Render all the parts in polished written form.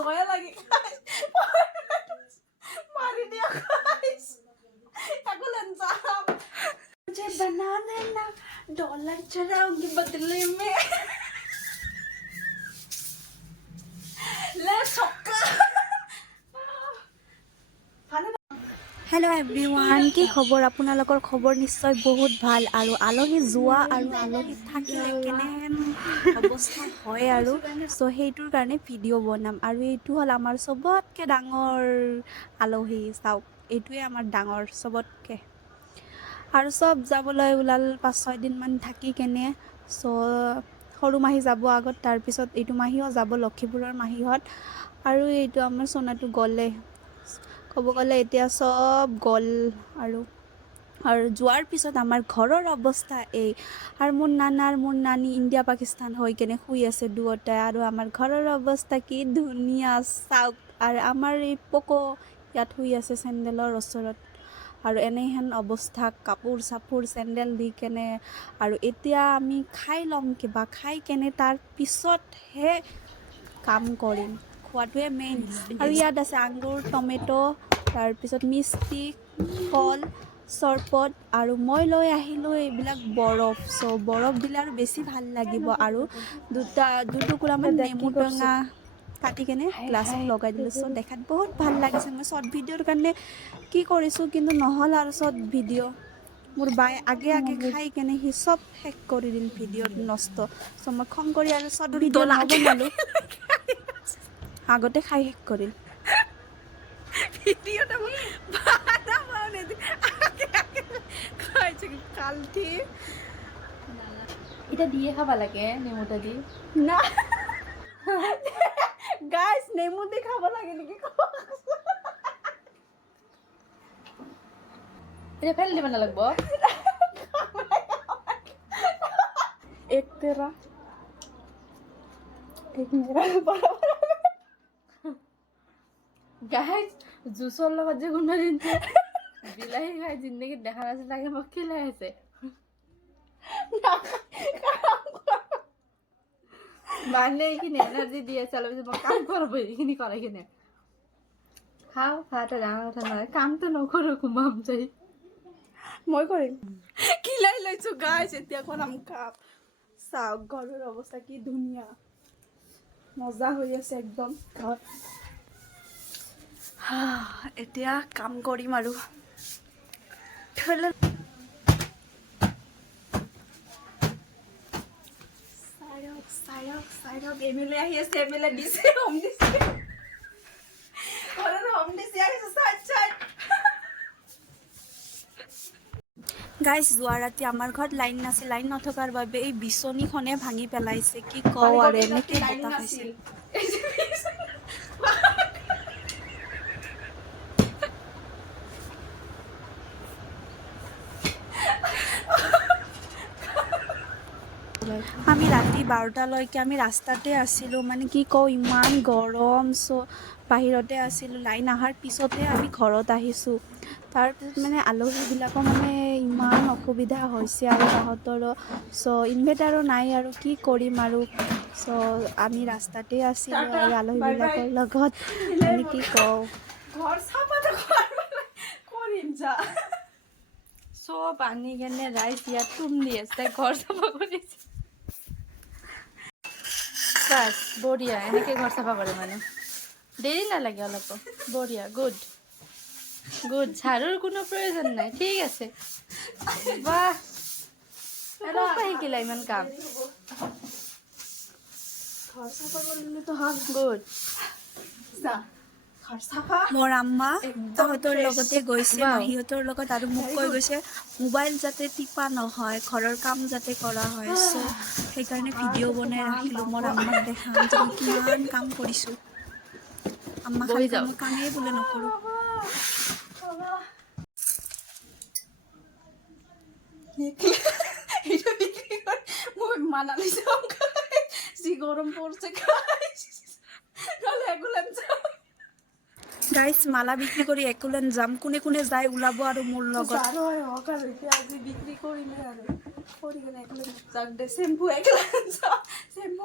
দয়া লাগে मारी दिया गाइस एकुलन जाम मुझे बना देना डॉलर चढ़ाऊंगी बदले में ले छक्का हेलो एवरीवन की खबर আপোনালোকৰ খবৰ নিশ্চয় বহুত ভাল আৰু আলহী যোৱা আৰু আলহী থাকিলে কেনেহেন অৱস্থা হয় আৰু সো সেইটোৰ কাৰণে ভিডিঅ' বনাম আৰু এইটো হ'ল আমাৰ সবতকৈ ডাঙৰ আলহী চাওক এইটোৱে আমাৰ ডাঙৰ সবতকৈ আৰু সব যাবলৈ ওলাল 5-6 দিনমান থাকি কেনে সো সৰু মাহী যাব আগত তাৰপিছত এইটো মাহীও যাব লক্ষীপুৰৰ মাহীহঁত আৰু এইটো আমাৰ সোনাটো গ'লে ক'ব গ'লে এতিয়া সব গ'ল আৰু যোৱাৰ পিছত আমাৰ ঘৰৰ অৱস্থা এই আৰু মোৰ নানী ইণ্ডিয়া পাকিস্তান হৈ কেনে শুই আছে দুয়োটাই আৰু আমাৰ ঘৰৰ অৱস্থা কি ধুনীয়া চাওক আৰু আমাৰ এই পকো ইয়াত শুই আছে চেণ্ডেলৰ ওচৰত আৰু এনেহেন অৱস্থা কাপোৰ চাপোৰ চেণ্ডেল দি কেনে আৰু এতিয়া আমি খাই ল'ম কিবা খাই কেনে তাৰ পিছতহে কাম কৰিম খোৱাটোৱে মেইন আৰু ইয়াত আছে আঙুৰ টমেটো তাৰপিছত মিষ্টি কল চৰবত আৰু মই লৈ আহিলোঁ এইবিলাক বৰফ চ' বৰফ দিলে আৰু বেছি ভাল লাগিব আৰু দুটুকুৰামান নেমু টেঙা কাটি কেনে গ্লাছত লগাই দিলোঁ চ' দেখাত বহুত ভাল লাগিছে মই শ্বৰ্ট ভিডিঅ'ৰ কাৰণে কি কৰিছোঁ কিন্তু নহ'ল আৰু শ্বৰ্ট ভিডিঅ' মোৰ বাই আগে খাই কেনে সি চব শেষ কৰি দিল ভিডিঅ'ত নষ্ট চ' মই খং কৰি আৰু শ্বৰ্ট ভিডিঅ' নবনালোঁ আগতে খাই শেষ কৰিল ভিডিঅ'টা বানাবনে আগে খাইছে কালটি এটা দিয়ে খাবা লাগে নেমুটা দি না গাইস নেমু দি খাব লাগে নেকি এটা ফেল দিব নালাগব एक तेरा एक मेरा बराबर গাইস জুসৰ লগত যে কোনোবা দিন বিলাহী খাই জিন্দগীত দেখা নাছিল লাগে মোক খিলাই আছে মানে এইখিনি এনাৰ্জি দি আছে অলপ মই কাম কৰিব এইখিনি কৰে কিনে খাওঁ খোৱাটো ডাঙৰ কথা নহয় কামটো নকৰোঁ ঘুমাম যাই মই কৰিম খিলাই লৈছোঁ গাইছ এতিয়া কৰাম কাপ চাওক ঘৰৰ অৱস্থা কি ধুনীয়া মজা হৈ আছে একদম এতিয়া কাম কৰিম আৰু চাইৰক এমএলএ আহি আছে এমএলএ দিছে হোম দিছে ঘৰৰ হোম দিছে আহিছে চাইড গাইজ যোৱা ৰাতি আমাৰ ঘৰত লাইন নাছিল লাইন নথকাৰ বাবে এই বিচনীখনে ভাঙি পেলাইছে কি কওঁ আৰু এনেকৈ বতাহ খাইছিল আমি ৰাতি 12টালৈকে আমি ৰাস্তাতে আছিলোঁ মানে কি কওঁ ইমান গৰম চ' বাহিৰতে আছিলোঁ লাইন অহাৰ পিছতে আমি ঘৰত আহিছোঁ তাৰপিছত মানে আলহীবিলাকৰ মানে ইমান অসুবিধা হৈছে আৰু তাহাঁতৰো চ' ইনভাৰ্টাৰো নাই আৰু কি কৰিম আৰু চ' আমি ৰাস্তাতে আছিলোঁ আৰু আলহীবিলাকৰ লগত মানে কি কওঁ ঘৰ চাফাটো কৰিম যা চব আনি কেনে ৰাইচ ইয়াত তুম দি আছে ঘৰ চাফা কৰিছে বাস বঢ়িয়া এনেকৈ ঘৰ চাফা কৰে মানুহ দেৰি নালাগে অলপ বঢ়িয়া গুড ঝাৰুৰ কোনো প্ৰয়োজন নাই ঠিক আছে বাহ ক'ৰ পৰা শিকিলা ইমান কাম ঘৰ চাফা কৰিলেতো হাফ গুড মোৰ আম্মা তাহাঁতৰ লগতে গৈছে মাহীহঁতৰ লগত আৰু মোক কৈ গৈছে মোবাইল যাতে টিপা নহয় ঘৰৰ কাম যাতে কৰা হয় চ' সেইকাৰণে ভিডিঅ' বনাই ৰাখিলোঁ মোৰ আম্মাক দেখাম যে মই কিমান কাম কৰিছোঁ আম্মা খালি মই কামেই বোলে নকৰোঁ মই মানালি যাম যি গৰম পৰিছে গাইছ মালা বিক্ৰী কৰি একুলেন যাম কোনে যায় ওলাব আৰু মোৰ লগত আজি বিক্ৰী কৰিলে আৰু কৰি কেনে একুলেন যাক দে চেম্পু একুলেন চেম্পু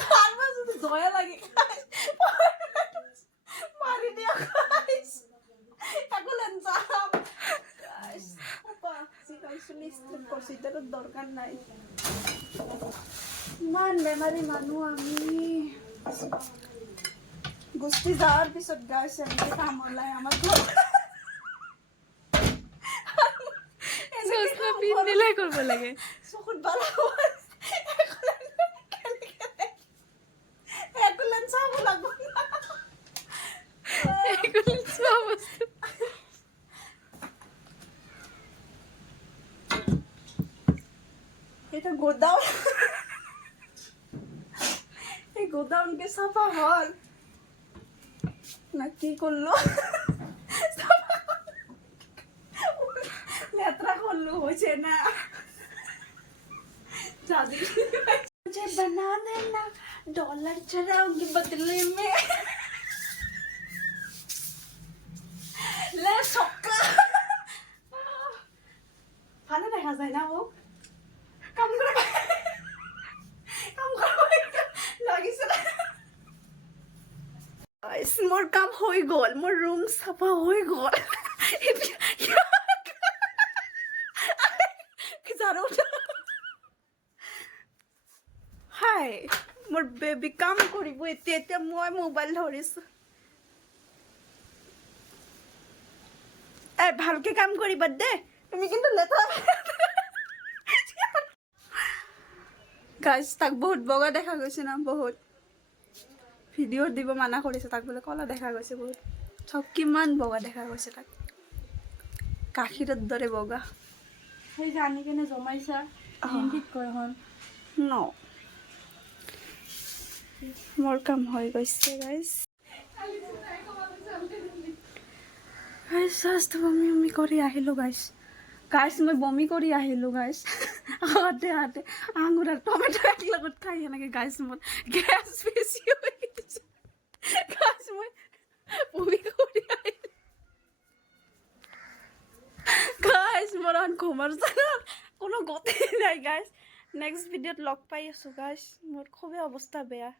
খাৰ মাজত জয়া লাগি মাৰি দিয়া গাইছ একো লেঞ্চাম গাইছ ওপা চিকাইছলি ষ্ট্ৰিপ কৰছি তাৰ দৰকাৰ নাই ইমান বেমাৰী মানুহ আমি গুষ্টি যাৱাৰ পিছত গাইছ এনেকে কাম ওলাই আমাৰ ঘৰত চশমা পিন্ধিলে কৰিব লাগে চকুত বালা একো লেঞ্চাব লাগব এগুলো সব বস্তু এটা গোদাউন এই গোদাউনকে সাফা হল না কি করলো লেত্রা করলো হয়েছে না शादी मुझे बना देना डॉलर चढ़ाऊंगी बदले में ले सक्का ভালো দেখা যায় না ও কাম করে লাগিছে গাইস মোর কাম হৈ গল মোর রুম সাফা হৈ গল জানো হাই মোৰ বেবি কাম কৰিব এতিয়া এতিয়া মই মোবাইল ধৰিছো ভালকে কাম কৰিবা দে তুমি কিন্তু লেতেৰা গাইছ তাক বহুত বগা দেখা গৈছে না বহুত ভিডিঅ' দিব মানা কৰিছে তাক বোলে কলা দেখা গৈছে বহুত চব কিমান বগা দেখা গৈছে তাক গাখীৰৰ দৰে বগা সেই জানি কেনে জমাইছা ঠিক কৰে হন ন মোৰ কাম হৈ গৈছে গাইছ গাইছ বমি কৰি আহিলোঁ গাইছ গাইছ মই বমি কৰি আহিলোঁ গাইছ হাতে হাতে আঙুৰ আৰু টমেটো এক লগত খাই এনেকৈ গাইছ মোৰ গেছ বেছি হৈ গৈছে গাইছ মই বমি কৰি আহিলোঁ গাইছ মোৰ ঘুমাৰ জানাত কোনো গতি নাই গাইছ নেক্সট ভিডিঅ'ত লগ পাই আছোঁ গাইছ মোৰ খুবেই অৱস্থা বেয়া